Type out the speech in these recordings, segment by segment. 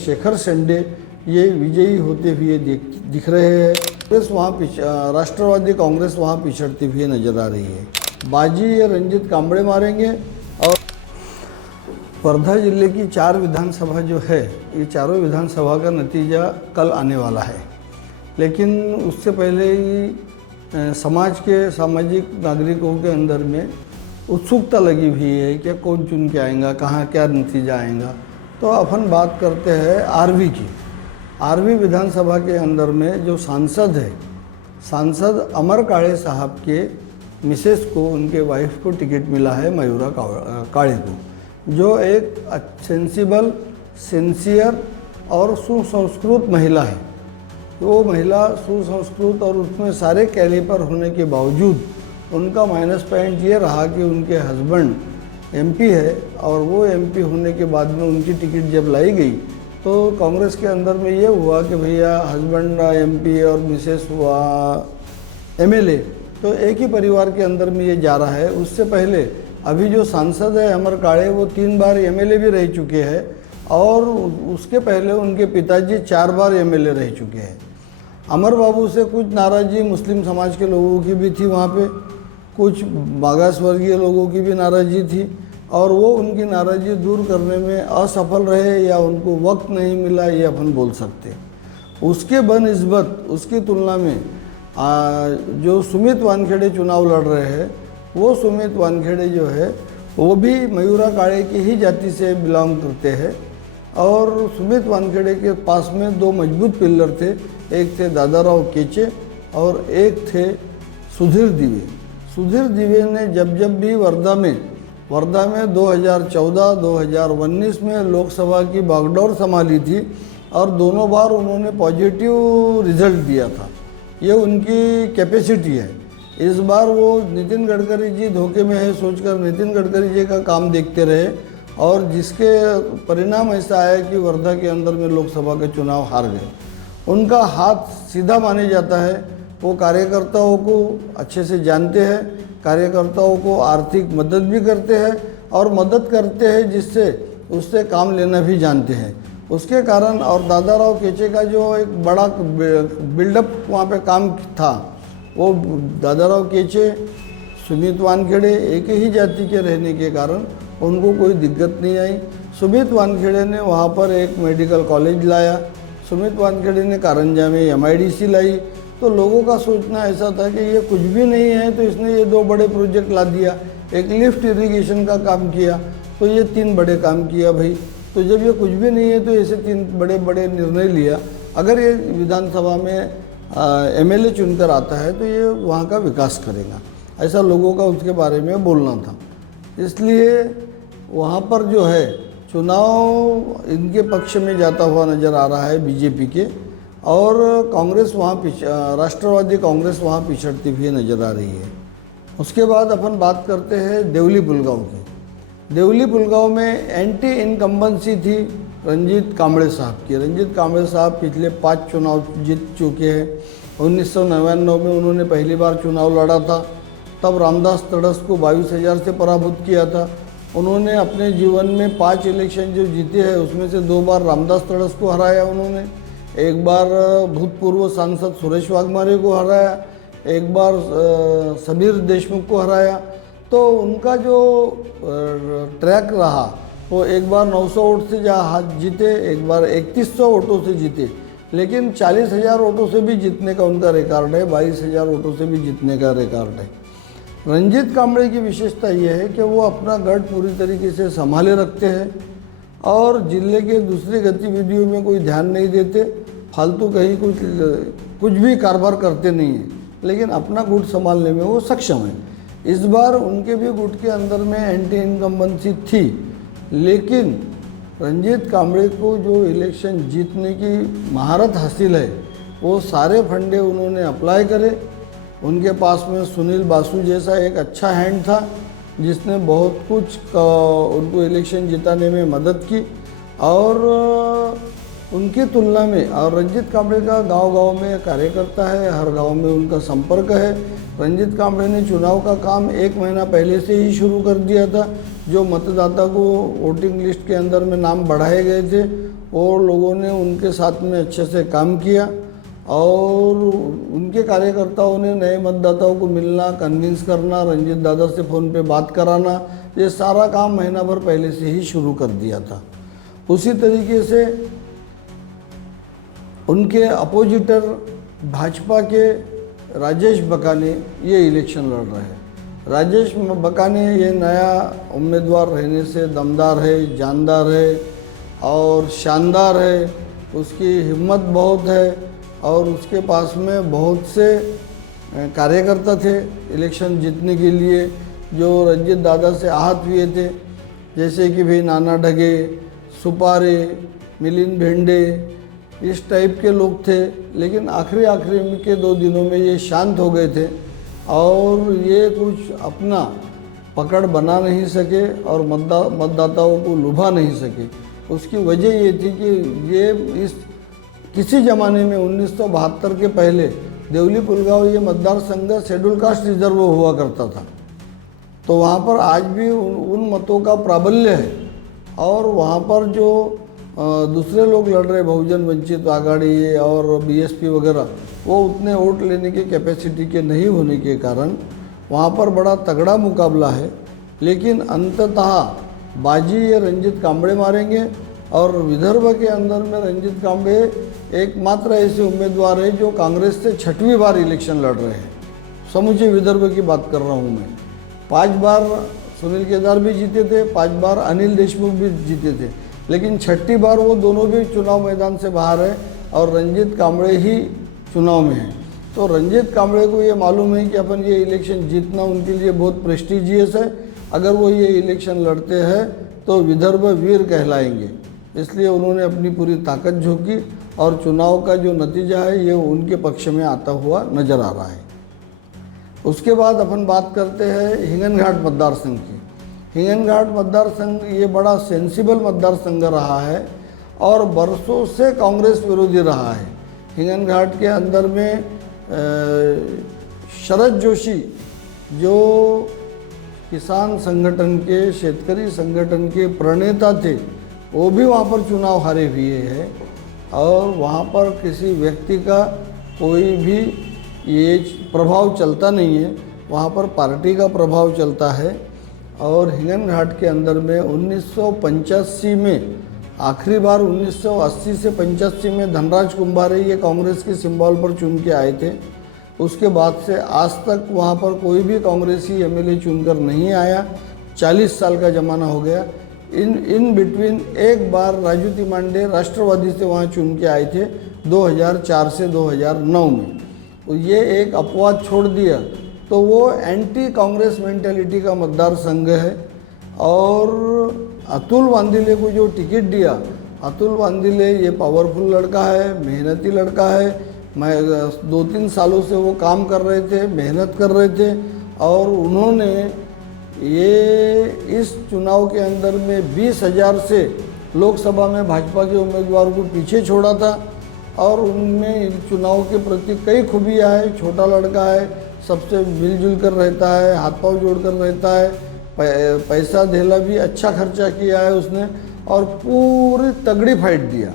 शेखर शेंडे ये विजयी होते हुए दिख रहे हैं। कांग्रेस वहाँ राष्ट्रवादी कांग्रेस वहाँ पिछड़ती हुई नजर आ रही है। बाजी ये रंजीत कांबळे मारेंगे। और वर्धा जिले की 4 विधानसभा जो है, ये चारों विधानसभा का नतीजा कल आने वाला है, लेकिन उससे पहले ही समाज के सामाजिक नागरिकों के अंदर में उत्सुकता लगी हुई है कि कौन चुन के आएगा, कहाँ क्या नतीजा आएगा। तो अपन बात करते हैं आरवी की। आरवी विधानसभा के अंदर में जो सांसद है, सांसद अमर काळे साहब के मिसेस को, उनके वाइफ को टिकट मिला है, मयूरा काळे को, जो एक सेंसिबल, सिंसियर और सुसंस्कृत महिला है। वो महिला सुसंस्कृत और उसमें सारे कैलिपर होने के बावजूद उनका माइनस पॉइंट ये रहा कि उनके हस्बैंड एमपी है, और वो एमपी होने के बाद में उनकी टिकट जब लाई गई तो कांग्रेस के अंदर में ये हुआ कि भैया हस्बैंड एमपी और मिसेस हुआ एमएलए, तो एक ही परिवार के अंदर में ये जा रहा है। उससे पहले अभी जो सांसद है अमर काळे, वो 3 बार एमएलए भी रह चुके हैं, और उसके पहले उनके पिताजी 4 बार एमएलए रह चुके हैं। अमर बाबू से कुछ नाराज़गी मुस्लिम समाज के लोगों की भी थी, वहाँ पे कुछ मागास वर्गीय लोगों की भी नाराज़गी थी, और वो उनकी नाराज़गी दूर करने में असफल रहे या उनको वक्त नहीं मिला, ये अपन बोल सकते। उसके बनिस्बत उसकी तुलना में जो सुमित वानखेड़े चुनाव लड़ रहे हैं, वो सुमित वानखेड़े जो है वो भी मयूरा काळे की ही जाति से बिलोंग करते हैं। और सुमित वानखेड़े के पास में 2 मजबूत पिल्लर थे, एक थे दादाराव केचे और एक थे सुधीर दिवे। सुधीर दिवे ने जब भी वर्धा में 2014-2019 में लोकसभा की बागडोर संभाली थी, और दोनों बार उन्होंने पॉजिटिव रिजल्ट दिया था। ये उनकी कैपेसिटी है। इस बार वो नितिन गडकरी जी धोखे में है सोचकर नितिन गडकरी जी का काम देखते रहे, और जिसके परिणाम ऐसा आया कि वर्धा के अंदर में लोकसभा के चुनाव हार गए। उनका हाथ सीधा माने जाता है, वो कार्यकर्ताओं को अच्छे से जानते हैं, कार्यकर्ताओं को आर्थिक मदद भी करते हैं, और मदद करते हैं जिससे उससे काम लेना भी जानते हैं। उसके कारण, और दादाराव केचे का जो एक बड़ा बिल्डअप वहाँ पे काम था, वो दादाराव केचे, सुमित वानखेड़े एक ही जाति के रहने के कारण उनको कोई दिक्कत नहीं आई। सुमित वानखेड़े ने वहाँ पर एक मेडिकल कॉलेज लाया, सुमित वानखेड़े ने कारंजा में MIDC लाई। तो लोगों का सोचना ऐसा था कि ये कुछ भी नहीं है, तो इसने ये 2 बड़े प्रोजेक्ट ला दिया, एक लिफ्ट इरिगेशन का काम किया, तो ये 3 बड़े काम किया भाई। तो जब ये कुछ भी नहीं है तो ऐसे 3 बड़े बड़े निर्णय लिया। अगर ये विधानसभा में MLA चुनकर आता है तो ये वहाँ का विकास करेगा, ऐसा लोगों का उसके बारे में बोलना था। इसलिए वहाँ पर जो है चुनाव इनके पक्ष में जाता हुआ नज़र आ रहा है बीजेपी के, और कांग्रेस वहाँ राष्ट्रवादी कांग्रेस वहाँ पिछड़ती हुई नज़र आ रही है। उसके बाद अपन बात करते हैं देवली पुलगांव की। देवली पुलगांव में एंटी इनकम्बेंसी थी रंजीत कांबळे साहब की। रंजीत कांबळे साहब पिछले 5 चुनाव जीत चुके हैं। 1999 में उन्होंने पहली बार चुनाव लड़ा था, तब रामदास तड़स को 22,000 से पराभूत किया था। उन्होंने अपने जीवन में 5 इलेक्शन जो जीते हैं उसमें से 2 बार रामदास तड़स को हराया उन्होंने, एक बार भूतपूर्व सांसद सुरेश वाघमारे को हराया, एक बार समीर देशमुख को हराया। तो उनका जो ट्रैक रहा वो एक बार 900 वोट से जीते, एक बार 3100 वोटों से जीते, लेकिन 40,000 वोटों से भी जीतने का उनका रिकॉर्ड है, 22,000 वोटों से भी जीतने का रिकॉर्ड है। रंजीत कांबळे की विशेषता ये है कि वो अपना गढ़ पूरी तरीके से संभाले रखते हैं, और जिले के दूसरी गतिविधियों में कोई ध्यान नहीं देते, फालतू कहीं कुछ भी कारोबार करते नहीं हैं, लेकिन अपना गुट संभालने में वो सक्षम है। इस बार उनके भी गुट के अंदर में एंटी इनकम्बेंसी थी, लेकिन रंजीत कांबळे को जो इलेक्शन जीतने की महारत हासिल है, वो सारे फंडे उन्होंने अप्लाई करे। उनके पास में सुनील बासु जैसा एक अच्छा हैंड था, जिसने बहुत कुछ उनको इलेक्शन जिताने में मदद की, और उनकी तुलना में, और रंजीत कांबळे का गांव-गांव में कार्यकर्ता है, हर गांव में उनका संपर्क है। रंजीत कांबळे ने चुनाव का काम 1 महीना पहले से ही शुरू कर दिया था। जो मतदाता को वोटिंग लिस्ट के अंदर में नाम बढ़ाए गए थे वो लोगों ने उनके साथ में अच्छे से काम किया और उनके कार्यकर्ताओं ने नए मतदाताओं को मिलना, कन्विंस करना, रंजीत दादा से फ़ोन पे बात कराना, ये सारा काम महीना भर पहले से ही शुरू कर दिया था। उसी तरीके से उनके अपोजिटर भाजपा के राजेश बकाने ये इलेक्शन लड़ रहे हैं। राजेश बकाने ये नया उम्मीदवार रहने से दमदार है, जानदार है और शानदार है, उसकी हिम्मत बहुत है और उसके पास में बहुत से कार्यकर्ता थे इलेक्शन जीतने के लिए जो रंजीत दादा से आहत हुए थे, जैसे कि भाई नाना ढगे, सुपारे, मिलिंद भेंडे, इस टाइप के लोग थे। लेकिन आखिरी के 2 दिनों में ये शांत हो गए थे और ये कुछ अपना पकड़ बना नहीं सके और मतदाताओं को लुभा नहीं सके। उसकी वजह ये थी कि ये इस किसी ज़माने में 1972 के पहले देवली पुलगांव ये मतदार संघ शेड्यूल कास्ट रिजर्व हुआ करता था, तो वहाँ पर आज भी उन मतों का प्राबल्य है और वहाँ पर जो दूसरे लोग लड़ रहे बहुजन वंचित आघाड़ी और बीएसपी वगैरह, वो उतने वोट लेने के कैपेसिटी के नहीं होने के कारण वहाँ पर बड़ा तगड़ा मुकाबला है। लेकिन अंततः बाजी ये रंजीत कांबड़े मारेंगे और विदर्भ के अंदर में रंजीत कांबड़े एकमात्र ऐसे उम्मीदवार है जो कांग्रेस से 6वीं बार इलेक्शन लड़ रहे हैं। समूचे विदर्भ की बात कर रहा हूँ मैं। 5 बार सुनील केदार भी जीते थे, 5 बार अनिल देशमुख भी जीते थे, लेकिन 6ठी बार वो दोनों भी चुनाव मैदान से बाहर है और रंजीत कांबड़े ही चुनाव में है। तो रंजीत कांबड़े को ये मालूम है कि अपन ये इलेक्शन जीतना उनके लिए बहुत प्रेस्टिजियस है। अगर वो ये इलेक्शन लड़ते हैं तो विदर्भ वीर कहलाएंगे, इसलिए उन्होंने अपनी पूरी ताकत झोंकी और चुनाव का जो नतीजा है ये उनके पक्ष में आता हुआ नज़र आ रहा है। उसके बाद अपन बात करते हैं हिंगनघाट मतदार संघ की। हिंगनघाट मतदार संघ ये बड़ा सेंसिबल मतदार संघ रहा है और बरसों से कांग्रेस विरोधी रहा है। हिंगनघाट के अंदर में शरद जोशी जो किसान संगठन के, शेतकरी संगठन के प्रणेता थे, वो भी वहाँ पर चुनाव हारे हुए हैं और वहाँ पर किसी व्यक्ति का कोई भी ये प्रभाव चलता नहीं है, वहाँ पर पार्टी का प्रभाव चलता है। और हिंगनघाट के अंदर में 1985 में, आखिरी बार 1980 से 85 में धनराज कुंभारे ये कांग्रेस के सिंबल पर चुन के आए थे। उसके बाद से आज तक वहाँ पर कोई भी कांग्रेसी एमएलए चुनकर नहीं आया। 40 साल का ज़माना हो गया। इन बिटवीन एक बार राजू तिमांडे राष्ट्रवादी से वहाँ चुन के आए थे 2004 से 2009 में। तो ये एक अपवाद छोड़ दिया तो वो एंटी कांग्रेस मेंटेलिटी का मतदार संघ है। और अतुल वांदिले को जो टिकट दिया, अतुल वांदिले ये पावरफुल लड़का है, मेहनती लड़का है। मैं 2-3 सालों से वो काम कर रहे थे, मेहनत कर रहे थे और उन्होंने ये इस चुनाव के अंदर में 20,000 से लोकसभा में भाजपा के उम्मीदवार को पीछे छोड़ा था और उनमें चुनाव के प्रति कई खूबियाँ हैं। छोटा लड़का है, सबसे मिलजुल कर रहता है, हाथ पांव जोड़ कर रहता है, पैसा धेला भी अच्छा खर्चा किया है उसने और पूरी तगड़ी फाइट दिया।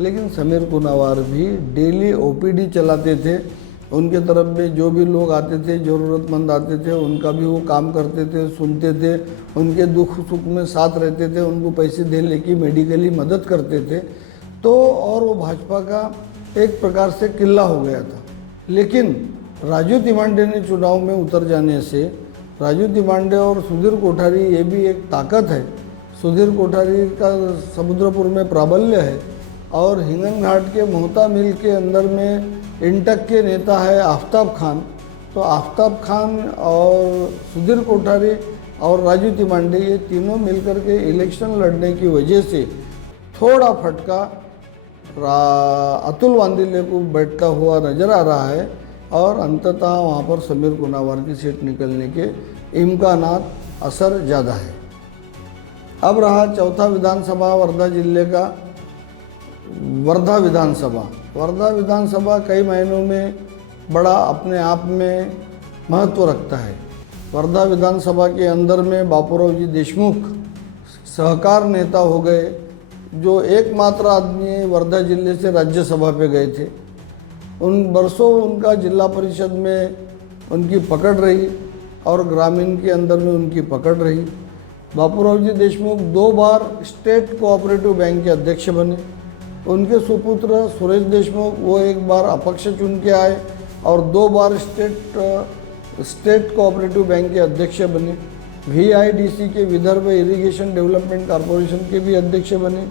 लेकिन समीर कुनावार भी डेली ओपीडी चलाते थे। उनके तरफ में जो भी लोग आते थे, ज़रूरतमंद आते थे, उनका भी वो काम करते थे, सुनते थे, उनके दुख सुख में साथ रहते थे, उनको पैसे दे लेके मेडिकली मदद करते थे। तो और वो भाजपा का एक प्रकार से किला हो गया था। लेकिन राजू तिमांडे ने चुनाव में उतर जाने से, राजू तिमांडे और सुधीर कोठारी ये भी एक ताकत है। सुधीर कोठारी का समुद्रपुर में प्राबल्य है और हिंगनघाट के मोहता मिल के अंदर में इंटक के नेता है आफ्ताब खान। तो आफ्ताब खान और सुधीर कोठारी और राजू तिमांडे ये तीनों मिलकर के इलेक्शन लड़ने की वजह से थोड़ा फटका अतुल वांदिले को बैठता हुआ नज़र आ रहा है और अंततः वहाँ पर समीर कुनावार की सीट निकलने के इम्कानात असर ज़्यादा है। अब रहा चौथा विधानसभा वर्धा जिले का वर्धा विधानसभा। वर्धा विधानसभा कई मायनों में बड़ा अपने आप में महत्व रखता है। वर्धा विधानसभा के अंदर में बापूराव जी देशमुख सहकार नेता हो गए। जो एकमात्र आदमी वर्धा जिले से राज्यसभा पे गए थे। उन वर्षों उनका जिला परिषद में उनकी पकड़ रही और ग्रामीण के अंदर में उनकी पकड़ रही। बापूराव जी देशमुख 2 बार स्टेट कोऑपरेटिव बैंक के अध्यक्ष बने। उनके सुपुत्र सुरेश देशमुख वो 1 बार अपक्ष चुन के आए और 2 बार स्टेट कोऑपरेटिव बैंक के अध्यक्ष बने। VIDC के विदर्भ इरिगेशन डेवलपमेंट कॉरपोरेशन के भी अध्यक्ष बने।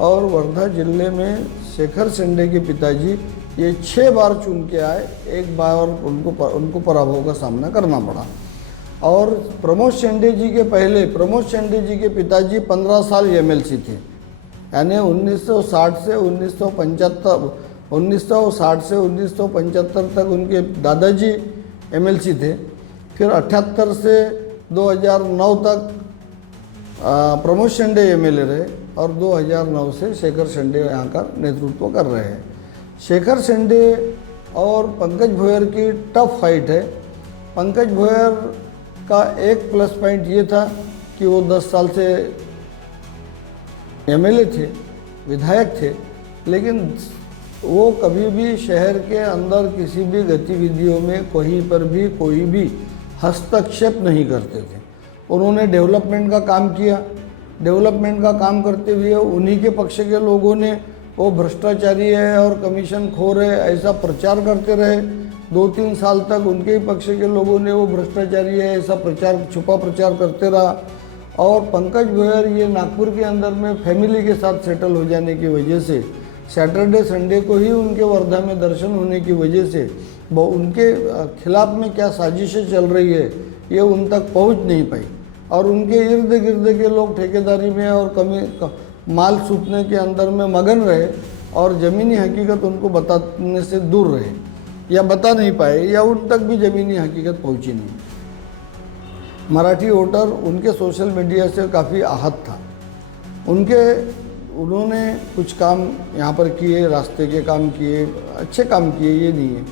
और वर्धा जिले में शेखर शेंडे के पिताजी ये 6 बार चुन के आए, 1 बार उनको पराभव का सामना करना पड़ा। और प्रमोद शेंडे जी के पहले प्रमोद शेंडे जी के पिताजी 15 साल MLC थे, यानी 1960 से 1975 तक उनके दादाजी MLC थे। फिर 78 से 2009 तक प्रमोद शेंडे MLA रहे और 2009 से शेखर शेंडे यहाँ का नेतृत्व कर रहे हैं। शेखर शेंडे और पंकज भोयर की टफ फाइट है। पंकज भोयर का एक प्लस पॉइंट ये था कि वो 10 साल से MLA थे, विधायक थे, लेकिन वो कभी भी शहर के अंदर किसी भी गतिविधियों में कहीं पर भी कोई भी हस्तक्षेप नहीं करते थे। उन्होंने डेवलपमेंट का काम किया। डेवलपमेंट का काम करते हुए उन्हीं के पक्ष के लोगों ने वो भ्रष्टाचारी है और कमीशन खोर है ऐसा प्रचार करते रहे। 2-3 साल तक उनके ही पक्ष के लोगों ने वो भ्रष्टाचारी है ऐसा प्रचार, छुपा प्रचार करते रहा। और पंकज भोयर ये नागपुर के अंदर में फैमिली के साथ सेटल हो जाने की वजह से सैटरडे संडे को ही उनके वर्धा में दर्शन होने की वजह से उनके खिलाफ में क्या साजिशें चल रही है ये उन तक पहुंच नहीं पाई। और उनके इर्द गिर्द के लोग ठेकेदारी में और माल सूखने के अंदर में मगन रहे और ज़मीनी हकीकत उनको बताने से दूर रहे या बता नहीं पाए या उन तक भी ज़मीनी हकीकत पहुंची नहीं। मराठी वोटर उनके सोशल मीडिया से काफ़ी आहत था। उन्होंने कुछ काम यहाँ पर किए, रास्ते के काम किए, अच्छे काम किए, ये नहीं है।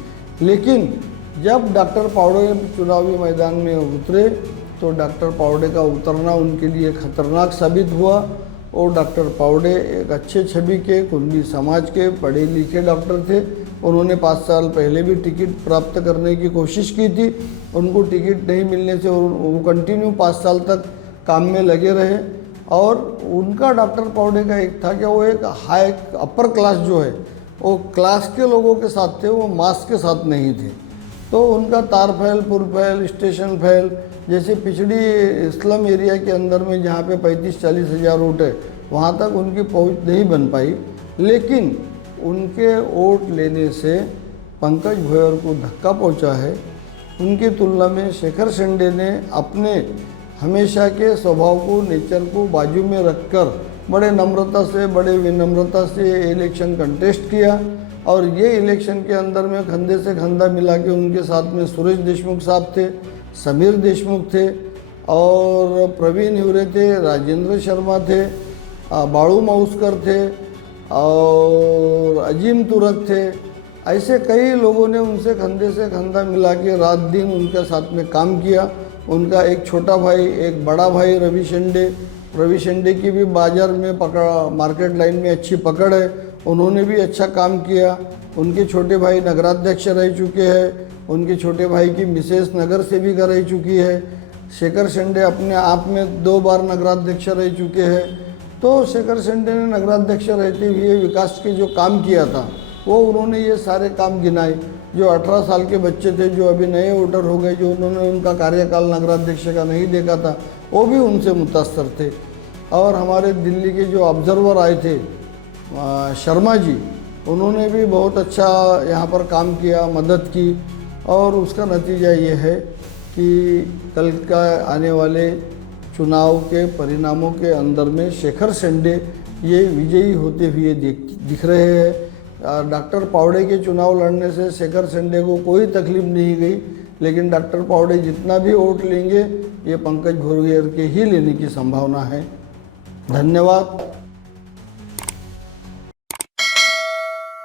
लेकिन जब डॉक्टर पावड़े चुनावी मैदान में उतरे तो डॉक्टर पावड़े का उतरना उनके लिए खतरनाक साबित हुआ। और डॉक्टर पावड़े एक अच्छे छवि के कुंडी समाज के पढ़े लिखे डॉक्टर थे। उन्होंने 5 साल पहले भी टिकट प्राप्त करने की कोशिश की थी। उनको टिकट नहीं मिलने से वो कंटिन्यू 5 साल तक काम में लगे रहे। और उनका डॉक्टर पावड़े का एक था कि वो एक हाई अपर क्लास जो है वो क्लास के लोगों के साथ थे, वो मास के साथ नहीं थे। तो उनका तार फैल, पुल फैल, स्टेशन फैल जैसे पिछड़ी स्लम एरिया के अंदर में जहाँ पे 35-40 हज़ार वोट है वहाँ तक उनकी पहुँच नहीं बन पाई। लेकिन उनके वोट लेने से पंकज भोयर को धक्का पहुँचा है। उनकी तुलना में शेखर शेंडे ने अपने हमेशा के स्वभाव को, नेचर को बाजू में रखकर बड़े नम्रता से, बड़े विनम्रता से इलेक्शन कंटेस्ट किया। और ये इलेक्शन के अंदर में कंधे से कंधा मिला के उनके साथ में सुरेश देशमुख साहब थे, समीर देशमुख थे और प्रवीण हिवरे थे, राजेंद्र शर्मा थे, बाड़ू माउस्कर थे और अजीम तुरक थे। ऐसे कई लोगों ने उनसे कंधे से कंधा मिला के रात दिन उनके साथ में काम किया। उनका एक छोटा भाई, एक बड़ा भाई रवि शेंडे की भी बाज़ार में मार्केट लाइन में अच्छी पकड़ है, उन्होंने भी अच्छा काम किया। उनके छोटे भाई नगराध्यक्ष रह चुके हैं, उनके छोटे भाई की मिसेस नगर से भी रह चुकी है। शेखर शेंडे अपने आप में 2 बार नगराध्यक्ष रह चुके हैं। तो शेखर शेंडे ने नगराध्यक्ष रहते हुए विकास के जो काम किया था वो उन्होंने ये सारे काम गिनाए। जो 18 साल के बच्चे थे जो अभी नए वोटर हो गए, जो उन्होंने उनका कार्यकाल नगराध्यक्ष का नहीं देखा था, वो भी उनसे मुतासर थे। और हमारे दिल्ली के जो ऑब्जर्वर आए थे शर्मा जी, उन्होंने भी बहुत अच्छा यहाँ पर काम किया, मदद की। और उसका नतीजा ये है कि कल का आने वाले चुनाव के परिणामों के अंदर में शेखर शेंडे ये विजयी होते हुए दिख रहे हैं। डॉक्टर पावड़े के चुनाव लड़ने से शेखर शेंडे को कोई तकलीफ नहीं गई, लेकिन डॉक्टर पावड़े जितना भी वोट लेंगे ये पंकज भोयर के ही लेने की संभावना है। धन्यवाद।